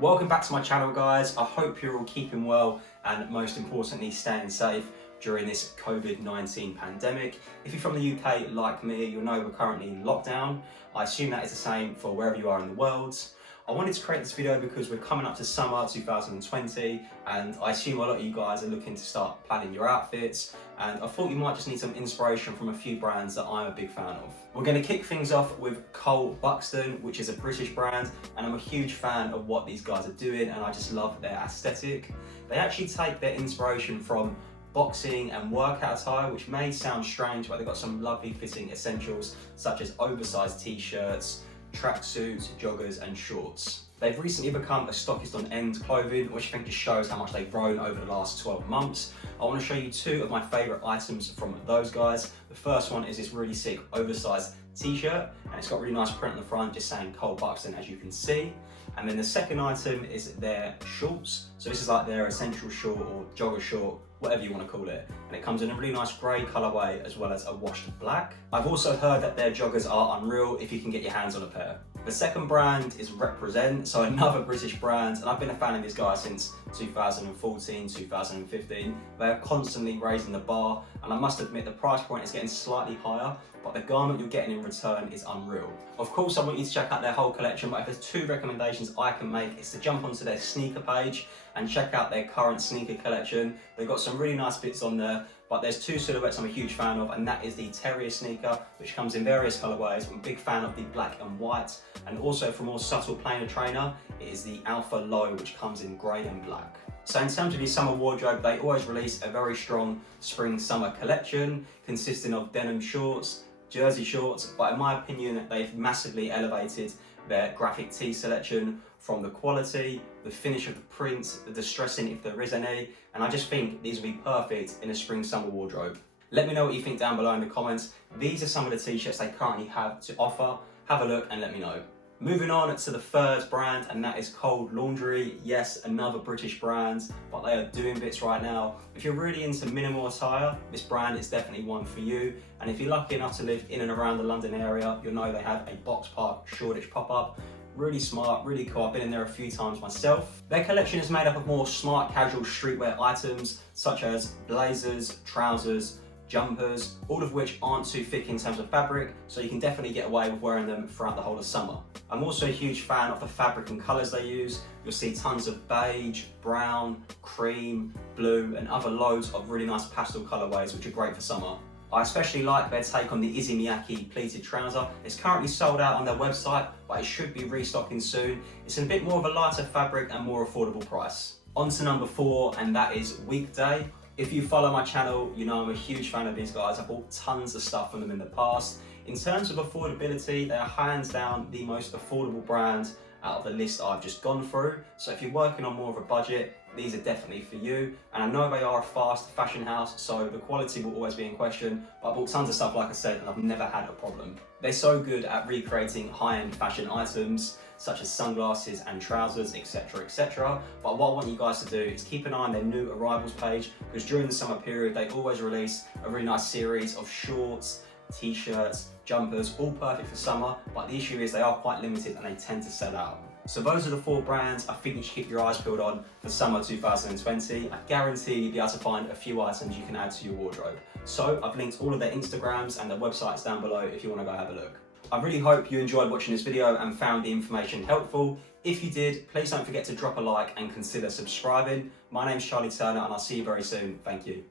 Welcome back to my channel, guys. I hope you're all keeping well and most importantly staying safe during this COVID-19 pandemic. If you're from the UK like me, you'll know we're currently in lockdown. I assume that is the same for wherever you are in the world. I wanted to create this video because we're coming up to summer 2020 and I assume a lot of you guys are looking to start planning your outfits, and I thought you might just need some inspiration from a few brands that I'm a big fan of. We're going to kick things off with Buxton, which is a British brand, and I'm a huge fan of what these guys are doing and I just love their aesthetic. They actually take their inspiration from boxing and workout attire, which may sound strange, but they've got some lovely fitting essentials such as oversized t-shirts, tracksuits, joggers and shorts. They've recently become a stockist on End Clothing, which I think just shows how much they've grown over the last 12 months. I want to show you two of my favourite items from those guys. The first one is this really sick oversized t-shirt, and it's got really nice print on the front just saying Buxton, as you can see. And then the second item is their shorts. So this is like their essential short or jogger short, whatever you want to call it. And it comes in a really nice grey colourway as well as a washed black. I've also heard that their joggers are unreal if you can get your hands on a pair. The second brand is Represent, so another British brand, and I've been a fan of this guy since 2014, 2015. They are constantly raising the bar, and I must admit the price point is getting slightly higher, but the garment you're getting in return is unreal. Of course, I want you to check out their whole collection, but if there's two recommendations I can make, it's to jump onto their sneaker page and check out their current sneaker collection. They've got some really nice bits on there, but there's two silhouettes I'm a huge fan of, and that is the Terrier sneaker, which comes in various colorways. I'm a big fan of the black and white, and also for more subtle plainer trainer, it is the Alpha Low, which comes in grey and black. So in terms of your summer wardrobe, they always release a very strong spring-summer collection consisting of denim shorts, jersey shorts, but in my opinion, they've massively elevated their graphic tee selection from the quality, the finish of the print, the distressing if there is any, and I just think these will be perfect in a spring-summer wardrobe. Let me know what you think down below in the comments. These are some of the t-shirts they currently have to offer. Have a look and let me know. Moving on to the third brand, and that is Cold Laundry. Yes, another British brand, but they are doing bits right now. If you're really into minimal attire, this brand is definitely one for you. And if you're lucky enough to live in and around the London area, you'll know they have a Box Park Shoreditch pop-up. Really smart, really cool. I've been in there a few times myself. Their collection is made up of more smart casual streetwear items, such as blazers, trousers, jumpers, all of which aren't too thick in terms of fabric, so you can definitely get away with wearing them throughout the whole of summer. I'm also a huge fan of the fabric and colours they use. You'll see tons of beige, brown, cream, blue, and other loads of really nice pastel colourways, which are great for summer. I especially like their take on the Izzy Miyake pleated trouser. It's currently sold out on their website, but it should be restocking soon. It's a bit more of a lighter fabric and more affordable price. On to number 4, and that is Weekday. If you follow my channel, you know I'm a huge fan of these guys. I've bought tons of stuff from them in the past. In terms of affordability, they are hands down the most affordable brand out of the list I've just gone through. So if you're working on more of a budget, these are definitely for you. And I know they are a fast fashion house, so the quality will always be in question, but I bought tons of stuff, like I said, and I've never had a problem. They're so good at recreating high-end fashion items, such as sunglasses and trousers, etc, etc. But what I want you guys to do is keep an eye on their new arrivals page, because during the summer period, they always release a really nice series of shorts, t-shirts, jumpers, all perfect for summer, but the issue is they are quite limited and they tend to sell out. So those are the 4 brands I think you should keep your eyes peeled on for summer 2020. I guarantee you'll be able to find a few items you can add to your wardrobe. So I've linked all of their Instagrams and their websites down below if you want to go have a look. I really hope you enjoyed watching this video and found the information helpful. If you did, please don't forget to drop a like and consider subscribing. My name's Charlie Turner and I'll see you very soon. Thank you.